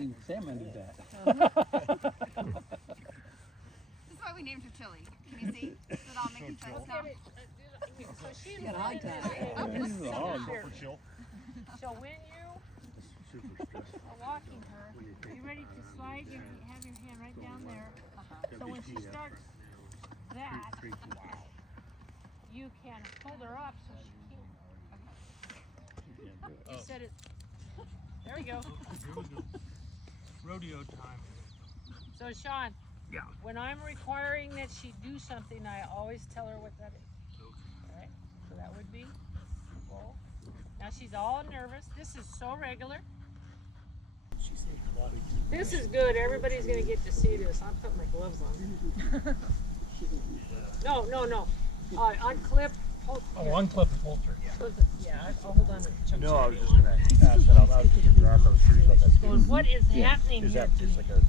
actually Sam ended that. This is why we named her Chili. Can you see? Is it all making sense now? So she Got hog time. This is a hog. For chill. So when you are walking her, you're ready to slide, you have your hand right down there. So when she starts that, you can hold her up so she can't. You said it. There we go. Rodeo time. So Sean, Yeah. when I'm requiring that she do something, I always tell her what that is. Alright, so that would be roll. Now she's all nervous. This is so regular. This is good. Everybody's gonna get to see this. I'm putting my gloves on. No. Unclip. Hold, Oh, unclip the halter. yeah, I'll hold on to Chuck's No, I was hand. just gonna ask that out loud because you're not so serious about that. Going, what is happening Is here? that just like a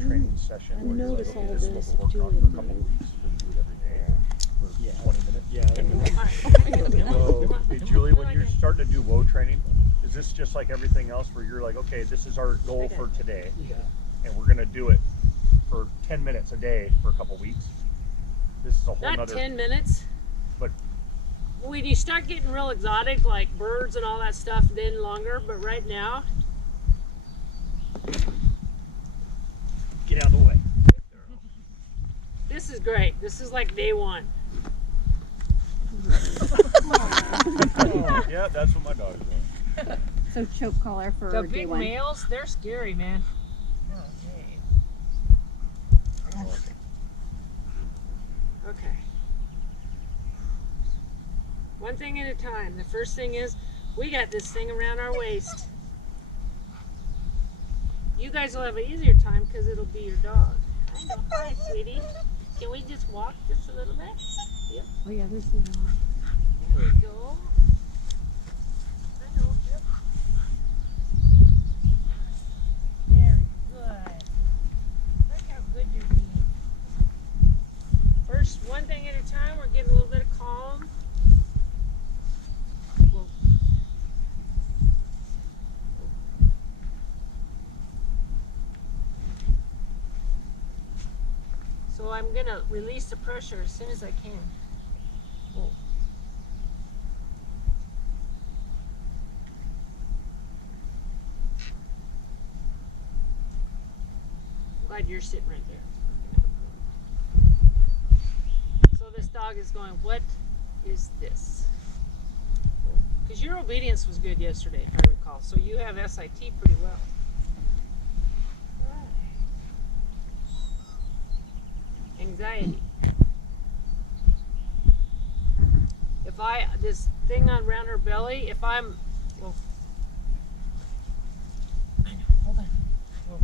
training session where you're like, notice okay, all this is this what we'll work on for a couple of weeks, then do it every day for 20 minutes? Yeah. 10 minutes. All right. So, hey, Julie, when you're starting to do WOA training, is this just like everything else where you're like, okay, this is our goal for today, and we're gonna do it for 10 minutes a day for a couple weeks? This is a whole Not nother. 10 minutes. But When you start getting real exotic, like birds and all that stuff, then longer. But right now, Get out of the way. this is great. This is like day one. yeah, that's what my dog is doing. So choke collar for The day big one. males, they're scary, man. Okay. One thing at a time. The first thing is, we got this thing around our waist. You guys will have an easier time because it'll be your dog. I know. Hi, sweetie. Can we just walk just a little bit? Yep. Oh yeah, there's the dog. There we go. I know. Yep. Very good. Look how good you're being. First, one thing at a time, we're getting a little bit of calm. Whoa. So I'm going to release the pressure as soon as I can. Whoa. I'm glad you're sitting right there. So this dog is going, what is this? Because your obedience was good yesterday, if I recall. So you have SIT pretty well. Alright. Anxiety. If this thing around her belly, if I'm, well, I know, hold on. Whoa.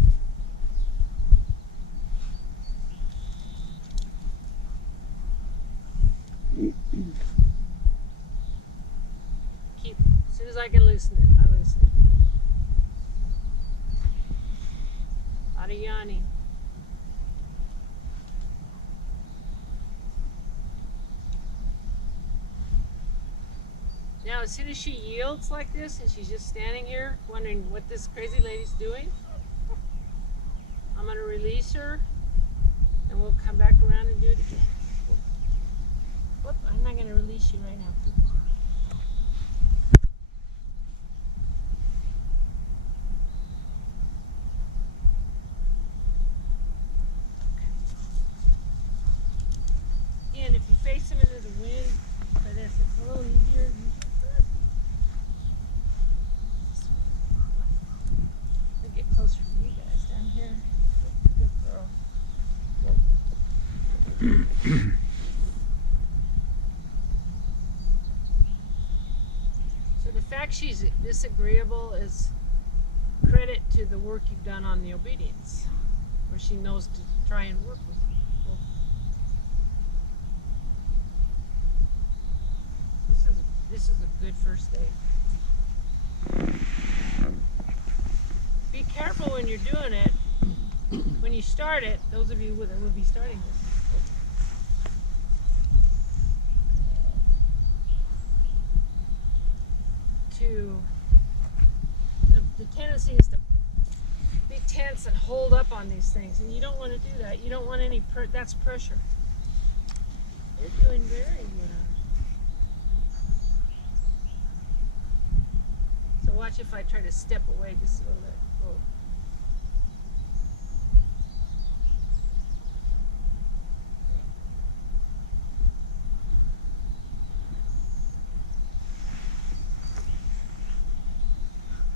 Keep, as soon as I can loosen it, I loosen it. Out of yawning. Now, as soon as she yields like this and she's just standing here wondering what this crazy lady's doing, I'm going to release her and we'll come back around and do it again. Whoop, I'm not going to release you right now. Again, if you face them into the wind for this, it's a little easier. I'll get closer to you guys down here. Good girl. So the fact she's disagreeable is credit to the work you've done on the obedience, where she knows to try and work with people. This is a good first day. Be careful when you're doing it. When you start it, those of you that will be starting this. The tendency is to be and hold up on these things, and you don't want to do that. You don't want any, that's pressure. You're doing very good. So watch if I try to step away just a little bit. Whoa.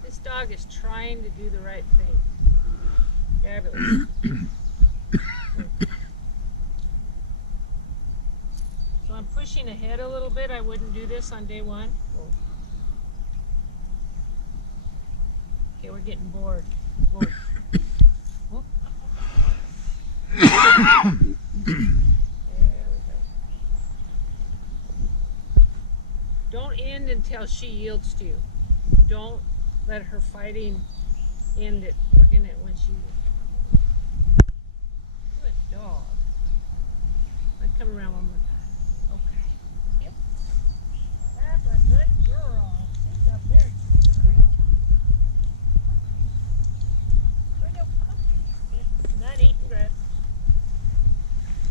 This dog is trying to do the right thing. Fabulous. So I'm pushing ahead a little bit. I wouldn't do this on day one. Whoa. Okay, we're getting bored. Whoa. Whoop. There we go. Don't end until she yields to you. Don't let her fighting end it. We're gonna when she. Good dog. Let's come around one more time. Okay. Yep. That's a good girl. She's a very good girl. Where'd you go? Not eating grass.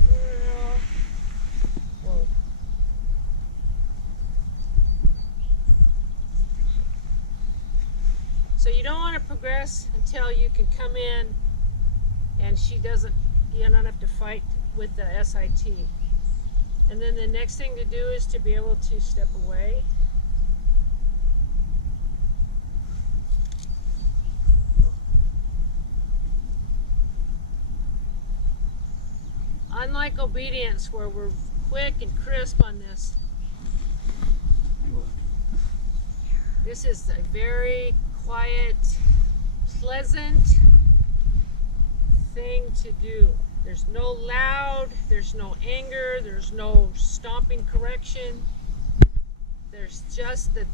Girl. Whoa. So you don't want to progress until you can come in and she doesn't, you don't have to fight with the SIT. And then the next thing to do is to be able to step away. Unlike obedience, where we're quick and crisp on this, this is a very quiet, pleasant thing to do. There's no loud, there's no anger, there's no stomping correction. There's just the,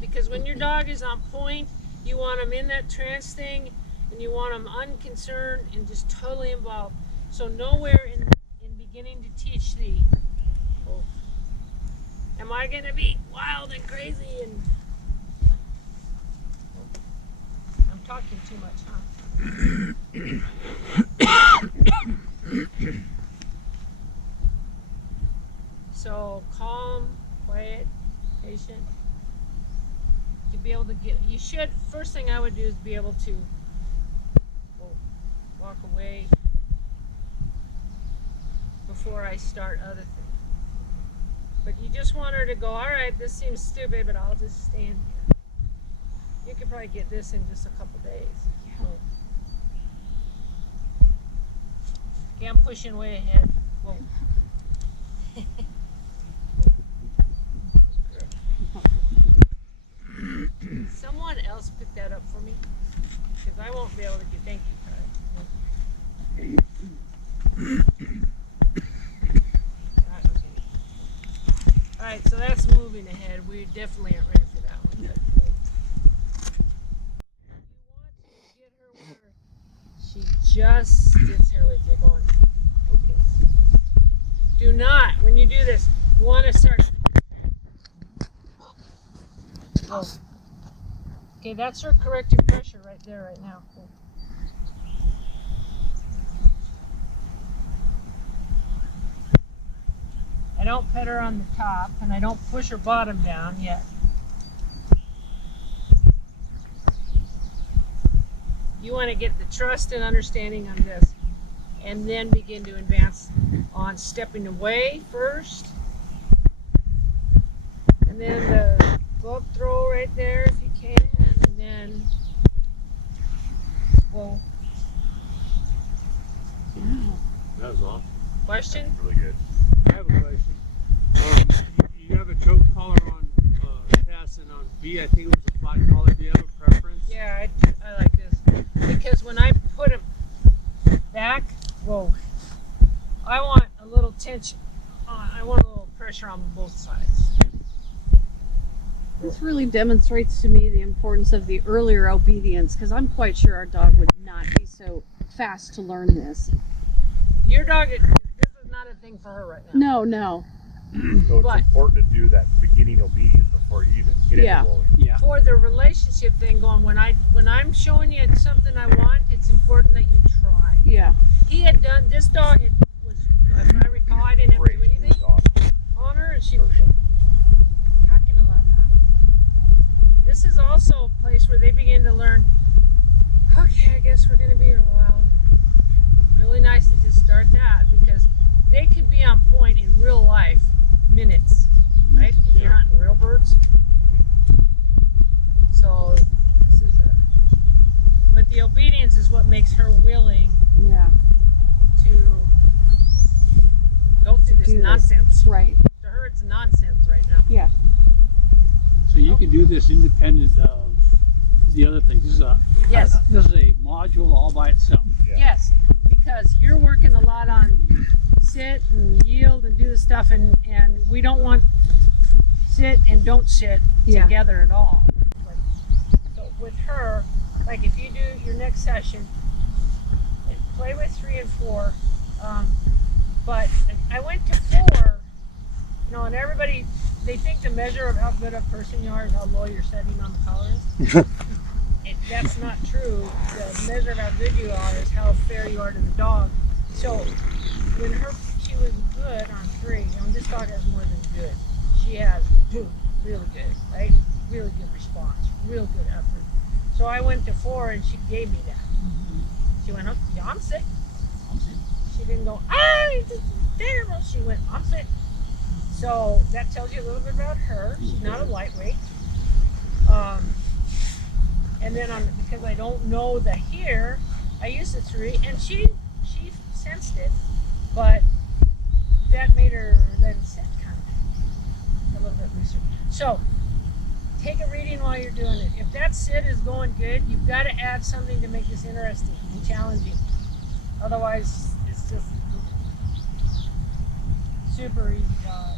because when your dog is on point, you want them in that trance thing and you want them unconcerned and just totally involved. So nowhere in beginning to teach the, oh, am I gonna be wild and crazy and I'm talking too much, huh? So calm, quiet, patient. To be able to get, you should, first thing I would do is be able to walk away before I start other things. But you just want her to go, all right, this seems stupid, but I'll just stand here. You could probably get this in just a couple days. Yeah. Okay, I'm pushing way ahead. Whoa. Someone else pick that up for me, because I won't be able to get, thank you, Kyle. Alright, so that's moving ahead. We definitely aren't ready for that one. But you want to get her where she just sits here with you going, okay. Do not, when you do this, you want to start. Whoa. Okay, that's her corrective pressure right there, right now. Cool. I don't pet her on the top, and I don't push her bottom down yet. You want to get the trust and understanding on this, and then begin to advance on stepping away first, and then the book throw right there if you can, and then, whoa. That was awesome. Question? Really good. I have a question. You have a choke collar on pass and on B, I think it was a flat collar. Do you have a preference? Yeah, I like this. Because when I put him back, whoa, I want a little tension. I want a little pressure on both sides. This really demonstrates to me the importance of the earlier obedience, because I'm quite sure our dog would not be so fast to learn this. Your dog, this is not a thing for her right now. No. So it's But- important to do that beginning obedience before before you even get Yeah. into bowling. Yeah. For the relationship thing going, when I'm showing you something I want, it's important that you try. Yeah. He had done, this dog was, if I recall, I didn't have to Great. do anything It's awesome. on her, and she was talking a lot. This is also a place where they begin to learn, okay, I guess we're going to be here a while. Really nice to just start that, because they could be on point in real life minutes, right? If you're hunting real birds. So this is but the obedience is what makes her willing Yeah. to go through this do this. nonsense. Right. To her, it's nonsense right now. Yeah. So you can do this independent of the other things. This is a Yes. This is a module all by itself. Yeah. Yes, because you're working a lot on sit and yield and do the stuff, and we don't want sit and don't sit Yeah. together at all. So with her, like if you do your next session, play with 3 and 4, but I went to 4, and everybody, they think the measure of how good a person you are is how low you're setting on the collar is. That's not true. The measure of how good you are is how fair you are to the dog. So when she was good on 3, this dog has more than good. She has really good, right? Really good response, real good effort. So I went to 4 and she gave me that. She went, yeah, I'm sick. She didn't go, it's terrible. She went, I'm sick. So that tells you a little bit about her. She's not a lightweight. And then because I don't know the here, I used the 3, and she sensed it, but that made her let it sit kind of a little bit looser. So take a reading while you're doing it. If that sit is going good, you've got to add something to make this interesting and challenging. Otherwise, it's just super easy dog.